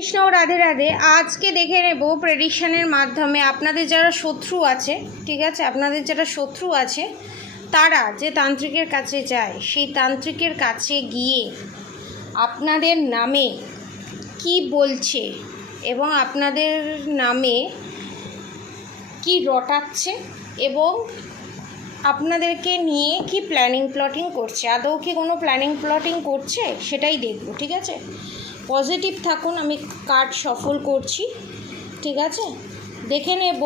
কৃষ্ণ রাধে রাধে। আজকে দেখে নেব প্রেডিকশনের মাধ্যমে আপনাদের যারা শত্রু আছে, ঠিক আছে, আপনাদের যারা শত্রু আছে তারা যে তান্ত্রিকের কাছে যায়, সেই তান্ত্রিকের কাছে গিয়ে আপনাদের নামে কি বলছে এবং আপনাদের নামে কি রটাচ্ছে এবং আপনাদেরকে নিয়ে কি প্ল্যানিং প্লটিং করছে। আদৌ কি কোনো প্ল্যানিং প্লটিং করছে সেটাই দেখব, ঠিক আছে। পজিটিভ থাকুন, আমি কার্ড সফল করছি, ঠিক আছে। দেখে নেব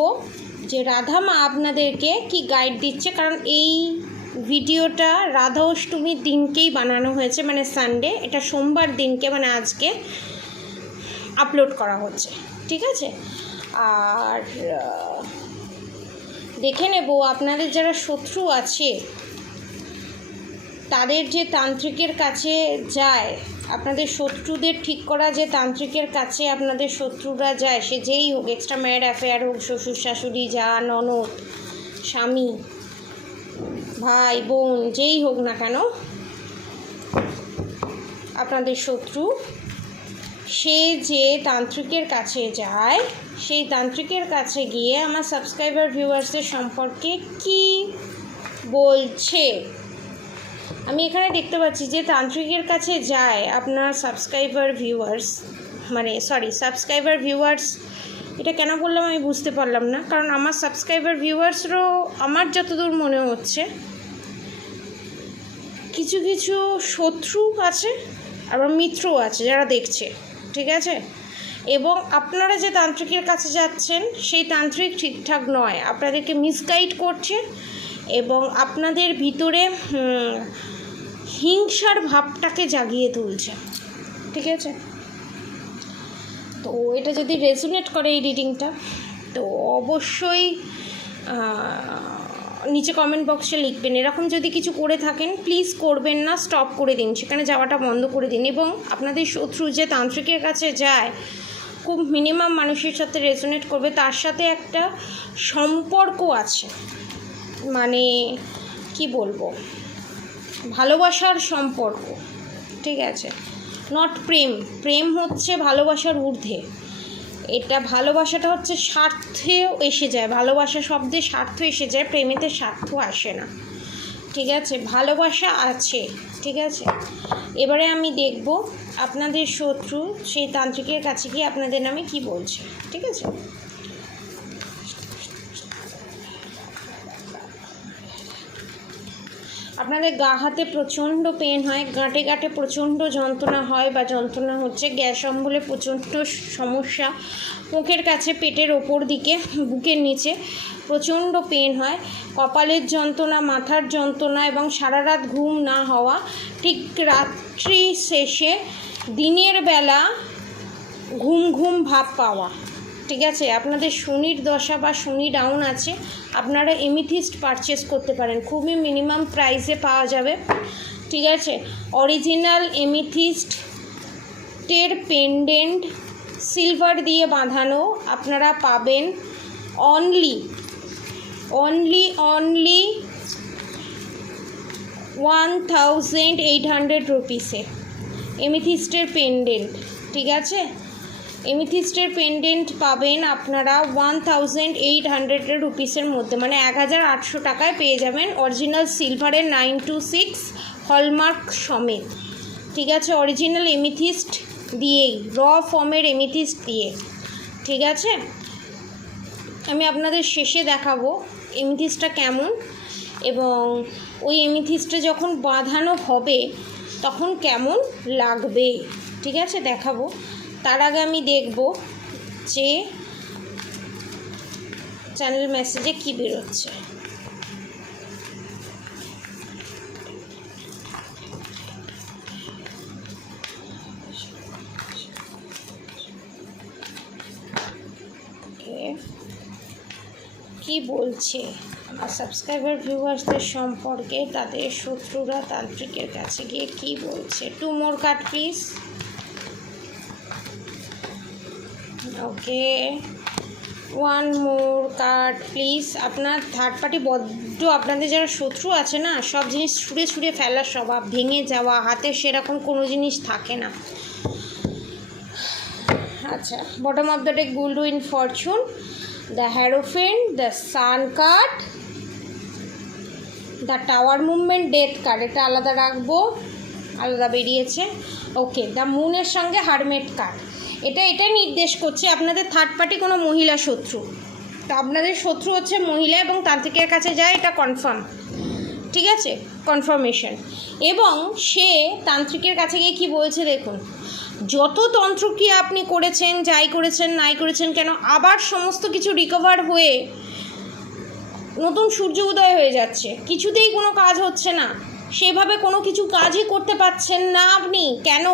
যে রাধা মা আপনাদেরকে কি গাইড দিচ্ছে, কারণ এই ভিডিওটা রাধা অষ্টমীর দিনকেই বানানো হয়েছে, মানে সানডে, এটা সোমবার দিনকে মানে আজকে আপলোড করা হচ্ছে, ঠিক আছে। আর দেখে নেব আপনাদের যারা শত্রু আছে তাদের যে তান্ত্রিকের কাছে যায়, আপনাদের শত্রুদের ঠিক করা যে তান্ত্রিকের কাছে আপনাদের শত্রুরা যায়, সে যেই হোক, এক্সট্রা ম্যারিড অ্যাফেয়ার হোক, শ্বশুর শাশুড়ি, যা, ননদ, স্বামী, ভাই বোন, যেই হোক না কেন আপনাদের শত্রু, সে যে তান্ত্রিকের কাছে যায়, সেই তান্ত্রিকের কাছে গিয়ে আমার সাবস্ক্রাইবার ভিউয়ার্সদের সম্পর্কে কি বলছে। আমি এখানে দেখতে পাচ্ছি যে তান্ত্রিকের কাছে যায় আপনার সাবস্ক্রাইবার ভিউয়ার্স, সাবস্ক্রাইবার ভিউয়ার্স, এটা কেন বললাম আমি বুঝতে পারলাম না, কারণ আমার সাবস্ক্রাইবার ভিউয়ার্সরও আমার যতদূর মনে হচ্ছে কিছু কিছু শত্রু আছে, আবার মিত্রও আছে যারা দেখছে, ঠিক আছে। এবং আপনারা যে তান্ত্রিকের কাছে যাচ্ছেন সেই তান্ত্রিক ঠিকঠাক নয়, আপনাদেরকে মিসগাইড করছে এবং আপনাদের ভিতরে হিংসার ভাবটাকে জাগিয়ে তুলছে, ঠিক আছে। তো এটা যদি রেজোনেট করে এই রিডিংটা, তো অবশ্যই নিচে কমেন্ট বক্সে লিখবেন। এরকম যদি কিছু করে থাকেন প্লিজ করবেন না, স্টপ করে দিন, সেখানে যাওয়াটা বন্ধ করে দিন। এবং আপনাদের শত্রু যে তান্ত্রিকের কাছে যায়, খুব মিনিমাম মানুষের সাথে রেজোনেট করবে, তার সাথে একটা সম্পর্ক আছে, মানে কি বলবো, ভালোবাসার সম্পর্ক, ঠিক আছে, নট প্রেম। প্রেম হচ্ছে ভালোবাসার ঊর্ধ্বে, এটা ভালোবাসাটা হচ্ছে স্বার্থেও এসে যায়, ভালোবাসা শব্দে স্বার্থ এসে যায়, প্রেমেতে স্বার্থ আসে না, ঠিক আছে, ভালোবাসা আছে, ঠিক আছে। এবারে আমি দেখব আপনাদের শত্রু সেই তান্ত্রিকের কাছে গিয়ে আপনাদের নামে কি বলছে, ঠিক আছে। আপনাদের গা হাতে প্রচণ্ড পেন হয়, গাঁটে গাঁটে প্রচণ্ড যন্ত্রণা হয় বা যন্ত্রণা হচ্ছে, গ্যাস অম্বলে প্রচণ্ড সমস্যা, মুখের কাছে, পেটের ওপর দিকে, বুকের নিচে প্রচণ্ড পেন হয়, কপালের যন্ত্রণা, মাথার যন্ত্রণা এবং সারা রাত ঘুম না হওয়া, ঠিক রাত্রি শেষে দিনের বেলা ঘুম ঘুম ভাব পাওয়া, ঠিক আছে। আপনাদের শনির দশা বা শনি ডাউন আছে, আপনারা এমিথিস্ট পারচেস করতে পারেন, খুবই মিনিমাম প্রাইসে পাওয়া যাবে, ঠিক আছে। অরিজিনাল এমিথিস্টের পেন্ডেন্ট সিলভার দিয়ে বাঁধানো আপনারা পাবেন অনলি 1800 রুপিসে এমিথিস্টের পেন্ডেন্ট, ঠিক আছে। এমিথিস্টের পেন্ডেন্ট পাবেন আপনারা 1800 রুপিসের মধ্যে, মানে 1800 টাকায় পেয়ে যাবেন, অরিজিনাল সিলভারের 926 হলমার্ক সমেত, ঠিক আছে, অরিজিনাল এমিথিস্ট দিয়েই, র ফর্মের এমিথিস্ট দিয়ে, ঠিক আছে। আমি আপনাদের শেষে দেখাবো এমিথিস্টটা কেমন এবং ওই এমিথিস্টে যখন বাঁধানো হবে তখন কেমন লাগবে, ঠিক আছে, দেখাবো। তার আগে আমি দেখব যে চ্যানেল মেসেজে কি বেরোচ্ছে। কি বলছে আমার সাবস্ক্রাইবার ভিউয়ার্সদের সম্পর্কে, তাদের শত্রুরা তান্ত্রিকের কাছে গিয়ে কি বলছে। 2 more card please. Okay, 1 more card please. আপনার থার্ড পার্টি বড্ড, আপনাদের যারা শত্রু আছে না, সব জিনিস ছুঁড়ে ছুঁড়ে ফেলার স্বভাব, ভেঙে যাওয়া, হাতে সেরকম কোনো জিনিস থাকে না। আচ্ছা, bottom of the deck goodwill Fortune, the হ্যারোফেন্ট, the sun card, the tower movement, death card, এটা আলাদা রাখবো, আলাদা বেরিয়েছে। ওকে, দ্য মুনের সঙ্গে হারমেট কার্ড, এটাই নির্দেশ করছে আপনাদের থার্ড পার্টি কোনো মহিলা শত্রু। তো আপনাদের শত্রু হচ্ছে মহিলা এবং তান্ত্রিকের কাছে যায়, এটা কনফার্ম, ঠিক আছে, কনফার্মেশন। এবং সে তান্ত্রিকের কাছে গিয়ে কী বলছে দেখুন, যত তন্ত্রক্রিয়া আপনি করেছেন, যাই করেছেন নাই করেছেন কেন, আবার সমস্ত কিছু রিকভার হয়ে নতুন সূর্য উদয় হয়ে যাচ্ছে, কিছুতেই কোনো কাজ হচ্ছে না, সেভাবে কোনো কিছু কাজই করতে পারছেন না আপনি, কেন?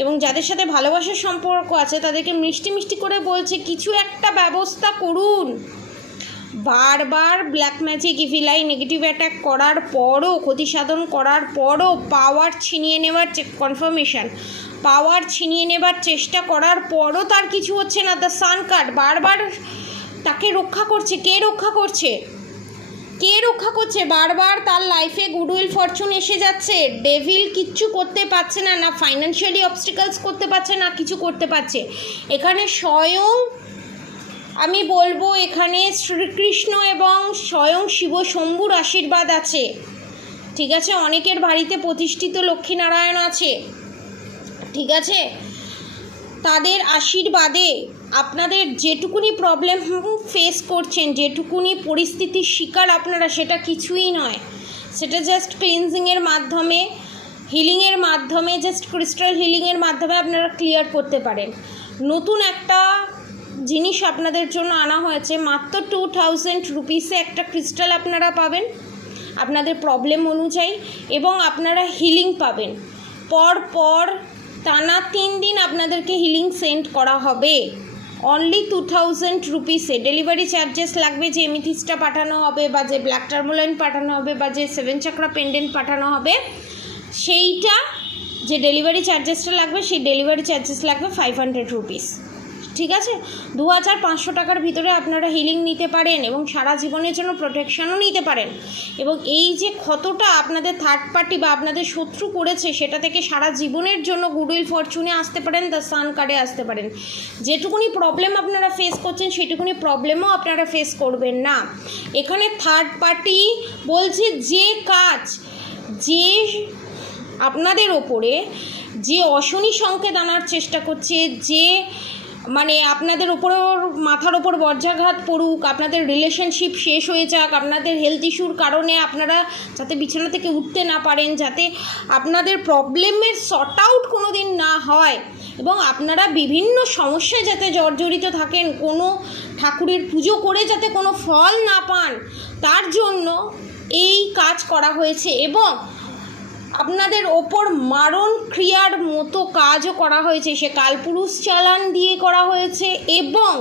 এবং যাদের সাথে ভালোবাসার সম্পর্ক আছে তাদেরকে মিষ্টি মিষ্টি করে বলছে কিছু একটা ব্যবস্থা করুন। বারবার black magic, evil eye, negative attack করার পরও, ক্ষতি সাধন করার পরও, পাওয়ার ছিনিয়ে নেওয়ার কনফার্মেশন, পাওয়ার ছিনিয়ে নেবার চেষ্টা করার পরও তার কিছু হচ্ছে না। দ্য সান কার্ড বারবার তাকে রক্ষা করছে। কে রক্ষা করছে? কে রক্ষা করছে? বারবার তার লাইফে গুডউইল ফরচুন এসে যাচ্ছে। ডেভিল কিচ্ছু করতে পারছে না, না ফাইন্যান্সিয়ালি অবস্টিকলস করতে পারছে, না কিছু করতে পারছে। এখানে স্বয়ং আমি বলবো, এখানে শ্রীকৃষ্ণ এবং স্বয়ং শিব শম্ভুর আশীর্বাদ আছে, ঠিক আছে। অনেকের বাড়িতে প্রতিষ্ঠিত লক্ষ্মীনারায়ণ আছে, ঠিক আছে। তাদের আশীর্বাদে আপনাদের যেটুকুনি প্রবলেম ফেস করছেন, যেটুকুনি পরিস্থিতির শিকার আপনারা, সেটা কিছুই নয়, সেটা জাস্ট ক্লিনজিংয়ের মাধ্যমে, হিলিংয়ের মাধ্যমে, জাস্ট ক্রিস্টাল হিলিংয়ের মাধ্যমে আপনারা ক্লিয়ার করতে পারেন। নতুন একটা জিনিস আপনাদের জন্য আনা হয়েছে, মাত্র 2000 রুপিসে একটা ক্রিস্টাল আপনারা পাবেন আপনাদের প্রবলেম অনুযায়ী, এবং আপনারা হিলিং পাবেন। পর টানা 3 দিন আপনাদেরকে হিলিং সেন্ড করা হবে অনলি 2000 রুপিসে। ডেলিভারি চার্জেস লাগবে, যে এমিথিসটা পাঠানো হবে, বা যে ব্ল্যাক টার্মোলাইন পাঠানো হবে, বা যে 7 চাকরা পেন্ডেন্ট পাঠানো হবে, সেইটা যে ডেলিভারি চার্জেসটা লাগবে, সেই ডেলিভারি চার্জেস লাগবে 500 রুপিস, ঠিক আছে। 2500 টাকার ভিতরে আপনারা হিলিং নিতে পারেন এবং সারা জীবনের জন্য প্রোটেকশনও নিতে পারেন। এবং এই যে ক্ষতটা আপনাদের থার্ড পার্টি বা আপনাদের শত্রু করেছে, সেটা থেকে সারা জীবনের জন্য গুডউইল ফরচুনে আসতে পারেন, দ্য সান কার্ডে আসতে পারেন। যেটুকুনি প্রবলেম আপনারা ফেস করছেন, সেটুকুনি প্রবলেমও আপনারা ফেস করবেন না। এখানে থার্ড পার্টি বলছে যে কাজ, যে আপনাদের ওপরে যে অশনি সংকেত আনার চেষ্টা করছে, যে মানে আপনাদের ওপর, মাথার ওপর বজ্রাঘাত পড়ুক, আপনাদের রিলেশনশিপ শেষ হয়ে যাক, আপনাদের হেলথ ইস্যুর কারণে আপনারা যাতে বিছানা থেকে উঠতে না পারেন, যাতে আপনাদের প্রবলেমের সর্ট আউট কোনো দিন না হয়, এবং আপনারা বিভিন্ন সমস্যায় যাতে জর্জরিত থাকেন, কোনো ঠাকুরের পুজো করে যাতে কোনো ফল না পান, তার জন্য এই কাজ করা হয়েছে। এবং আপনাদের ওপর মারণ ক্রিয়ার মতো কাজও করা হয়েছে, সে কালপুরুষ চালান দিয়ে করা হয়েছে এবং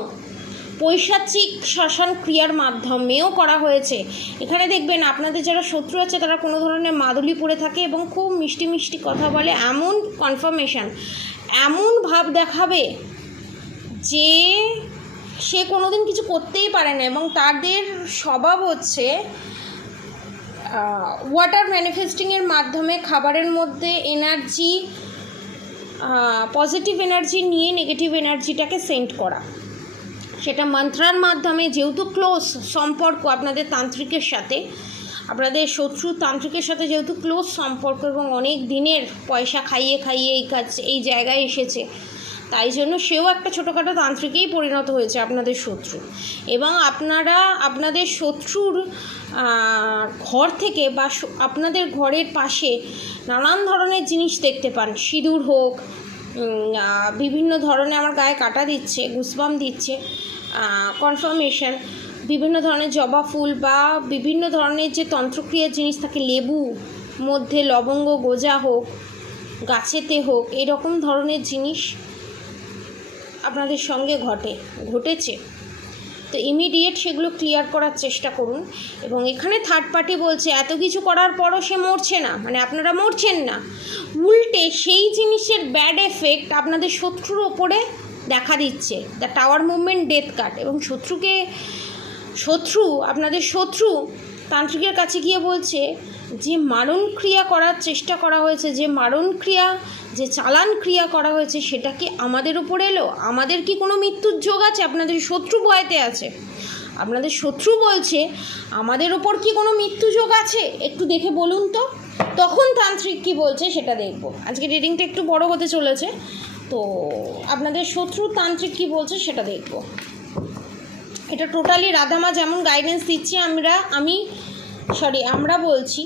পৈশাচিক শ্মশান ক্রিয়ার মাধ্যমেও করা হয়েছে। এখানে দেখবেন আপনাদের যারা শত্রু আছে তারা কোনো ধরনের মাদুলি পরে থাকে এবং খুব মিষ্টি মিষ্টি কথা বলে, এমন কনফার্মেশন, এমন ভাব দেখাবে যে সে কোনোদিন কিছু করতেই পারে না। এবং তাদের স্বভাব হচ্ছে ওয়াটার ম্যানিফেস্টিংয়ের মাধ্যমে খাবারের মধ্যে এনার্জি, পজিটিভ এনার্জি নিয়ে নেগেটিভ এনার্জিটাকে সেন্ড করা, সেটা মন্ত্রার মাধ্যমে। যেহেতু ক্লোজ সম্পর্ক আপনাদের তান্ত্রিকের সাথে, আপনাদের শত্রু তান্ত্রিকের সাথে যেহেতু ক্লোজ সম্পর্ক এবং অনেক দিনের পয়সা খাইয়ে এই কাজ এই জায়গায় এসেছে, তাই জন্য সেও একটা ছোটোখাটো তান্ত্রিকেই পরিণত হয়েছে আপনাদের শত্রু। এবং আপনারা আপনাদের শত্রুর ঘর থেকে বা আপনাদের ঘরের পাশে নানান ধরনের জিনিস দেখতে পান, সিঁদুর হোক, বিভিন্ন ধরনের, আমার গায়ে কাটা দিচ্ছে, গুসবাম দিচ্ছে, কনফার্মেশন, বিভিন্ন ধরনের জবা ফুল বা বিভিন্ন ধরনের যে তন্ত্রক্রিয়ার জিনিস থাকে, লেবু মধ্যে লবঙ্গ গোজা হোক, গাছেতে হোক, এরকম ধরনের জিনিস আপনাদের সঙ্গে ঘটেছে। তো ইমিডিয়েট সেগুলো ক্লিয়ার করার চেষ্টা করুন। এবং এখানে থার্ড পার্টি বলছে এত কিছু করার পরও সে মরছে না, মানে আপনারা মরছেন না, উল্টে সেই জিনিসের ব্যাড এফেক্ট আপনাদের শত্রুর ওপরে দেখা দিচ্ছে। The tower movement, death card. এবং আপনাদের শত্রু তান্ত্রিকের কাছে গিয়ে বলছে যে মারণ ক্রিয়া করার চেষ্টা করা হয়েছে, যে মারণ ক্রিয়া, যে চালান ক্রিয়া করা হয়েছে, সেটা কি আমাদের উপর এলো? আমাদের কি কোনো মৃত্যুর যোগ আছে? আপনাদের শত্রু ভয়তে আছে, আপনাদের শত্রু বলছে আমাদের ওপর কি কোনো মৃত্যু যোগ আছে? একটু দেখে বলুন তো। তখন তান্ত্রিক কি বলছে সেটা দেখব। আজকে রিডিংটা একটু বড় হতে চলেছে, তো আপনাদের শত্রু তান্ত্রিক কি বলছে সেটা দেখব। এটা টোটালি রাধামা যেমন গাইডেন্স দিচ্ছি, আমরা বলছি,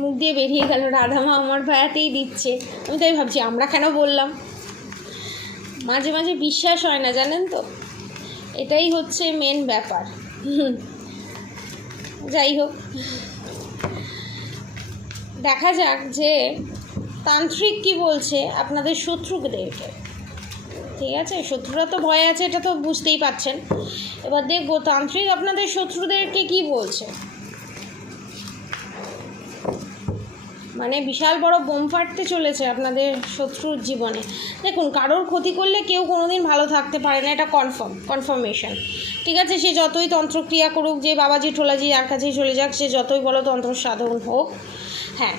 মুখ দিয়ে বেরিয়ে গেল, রাধামা আমার ভায়াতেই দিচ্ছে। আমি তাই ভাবছি আমরা কেন বললাম, মাঝে মাঝে বিশ্বাস হয় না, জানেন তো, এটাই হচ্ছে মেন ব্যাপার। যাই হোক, দেখা যাক যে তান্ত্রিক কি বলছে আপনাদের শত্রুদেরকে। ঠিক আছে, শত্রুরা তো ভয় আছে, এটা তো বুঝতেই পারছেন। এবার দেখবো তান্ত্রিক আপনাদের শত্রুদেরকে কি বলছে। মানে বিশাল বড় বোম ফাটতে চলেছে আপনাদের শত্রুর জীবনে। দেখুন, কারোর ক্ষতি করলে কেউ কোনোদিন ভালো থাকতে পারে না, এটা কনফার্মেশন। ঠিক আছে, সে যতই তন্ত্রক্রিয়া করুক, যে বাবাজি ঠোলাজি যার কাছেই চলে যাক, সে যতই বড় তন্ত্র সাধন হোক, হ্যাঁ,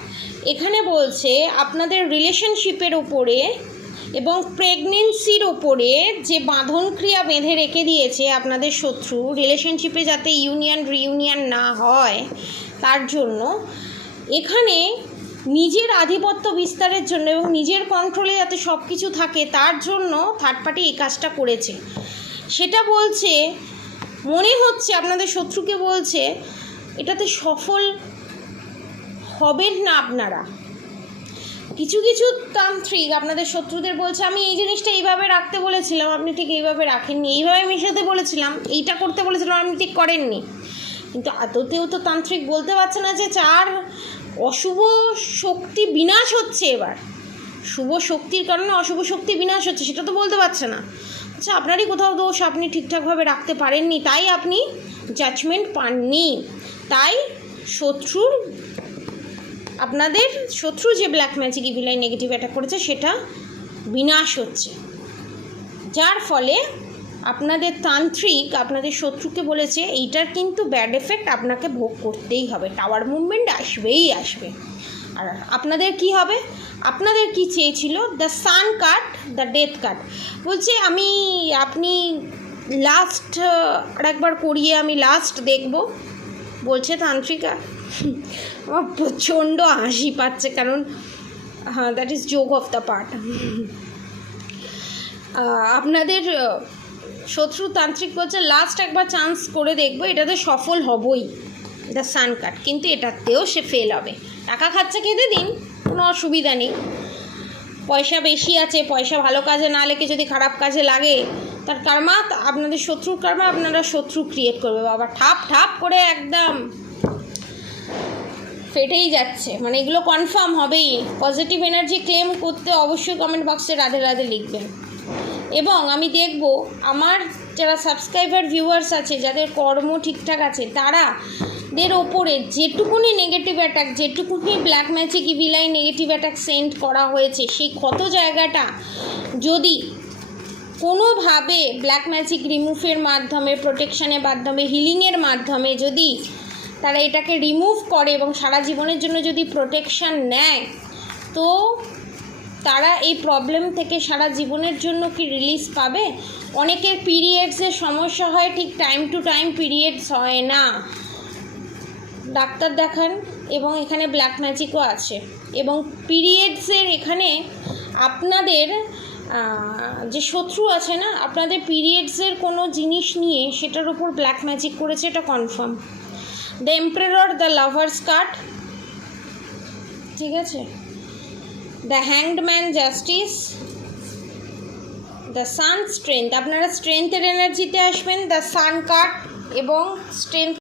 এখানে বলছে আপনাদের রিলেশনশিপের ওপরে এবং প্রেগনেন্সির ওপরে যে বাঁধন ক্রিয়া বেঁধে রেখে দিয়েছে আপনাদের শত্রু, রিলেশনশিপে যাতে রিউনিয়ন না হয় তার জন্য, এখানে নিজের আধিপত্য বিস্তারের জন্য এবং নিজের কন্ট্রোলে যাতে সব কিছু থাকে তার জন্য থার্ড পার্টি এই কাজটা করেছে। সেটা বলছে, মনে হচ্ছে আপনাদের শত্রুকে বলছে এটাতে সফল হবেন না আপনারা। কিছু কিছু তান্ত্রিক আপনাদের শত্রুদের বলছে আমি এই জিনিসটা এইভাবে রাখতে বলেছিলাম, আপনি ঠিক এইভাবে রাখেননি, এইভাবে মেশাতে বলেছিলাম, এইটা করতে বলেছিলাম, আপনি ঠিক করেননি। কিন্তু আদতেও তো তান্ত্রিক বলতে পারছে না যে চার অশুভ শক্তি বিনাশ হচ্ছে, এবার শুভ শক্তির কারণে অশুভ শক্তি বিনাশ হচ্ছে, সেটা তো বলতে পারছে না। আচ্ছা, আপনারই কোথাও দোষ, আপনি ঠিকঠাকভাবে রাখতে পারেননি, তাই আপনি জাজমেন্ট পাননি, তাই আপনাদের শত্রু যে black magic evil negative attack করেছে সেটা বিনাশ হচ্ছে, যার ফলে আপনাদের তান্ত্রিক আপনাদের শত্রুকে বলেছে এইটার কিন্তু ব্যাড এফেক্ট আপনাকে ভোগ করতেই হবে, টাওয়ার মুভমেন্ট আসবেই আসবে। আর আপনাদের কি হবে, আপনাদের কি চেয়েছিল, the sun card, the death card, বলছে আপনি লাস্ট আরেকবার করিয়ে আমি লাস্ট দেখব, বলছে তান্ত্রিকা। আমার প্রচণ্ড হাসি পাচ্ছে, কারণ হ্যাঁ, that is joke of the part. আপনাদের শত্রু তান্ত্রিক বলছে লাস্ট একবার চান্স করে দেখবো, এটাতে সফল হবই, দ্য সান কার্ড, কিন্তু এটাতেও সে ফেল হবে। টাকা খাচ্ছে, খেতে দিন, কোনো অসুবিধা নেই, পয়সা বেশি আছে, পয়সা ভালো কাজে না লেগে যদি খারাপ কাজে লাগে, তার কার্মা, আপনাদের শত্রুর কার্মা আপনারা শত্রু ক্রিয়েট করবে বাবা, ঠাপ ঠাপ করে একদম ফেটেই যাচ্ছে। মানে এগুলো কনফার্ম হবেই। পজিটিভ এনার্জি ক্লেম করতে অবশ্যই কমেন্ট বক্সে রাধে রাধে লিখবেন। এবং আমি দেখব আমার যারা সাবস্ক্রাইবার ভিউয়ার্স আছে, যাদের কর্ম ঠিকঠাক আছে, তারাদের ওপরে যেটুকুনি নেগেটিভ অ্যাটাক, যেটুকুনি black magic evil negative attack send করা হয়েছে, সেই ক্ষত জায়গাটা যদি কোনোভাবে ব্ল্যাক ম্যাজিক রিমুভের মাধ্যমে, প্রোটেকশনের মাধ্যমে, হিলিংয়ের মাধ্যমে যদি তারা এটাকে রিমুভ করে এবং সারা জীবনের জন্য যদি প্রোটেকশান নেয়, তো তারা এই প্রবলেম থেকে সারা জীবনের জন্য কি রিলিজ পাবে। অনেকের পিরিয়ডসের সমস্যা হয়, ঠিক টাইম টু টাইম পিরিয়ডস হয় না, ডাক্তার দেখান, এবং এখানে ব্ল্যাক ম্যাজিকও আছে। এবং পিরিয়ডসের এখানে আপনাদের যে শত্রু আছে না, আপনাদের পিরিয়ডসের কোনো জিনিস নিয়ে সেটার উপর ব্ল্যাক ম্যাজিক করেছে, এটা confirm. The emperor, the lovers card, ঠিক আছে, the hanged man justice, the sun strength, আপনারা স্ট্রেংথের এনার্জিতে আসবেন, দ্য সান কার্ড এবং স্ট্রেংথ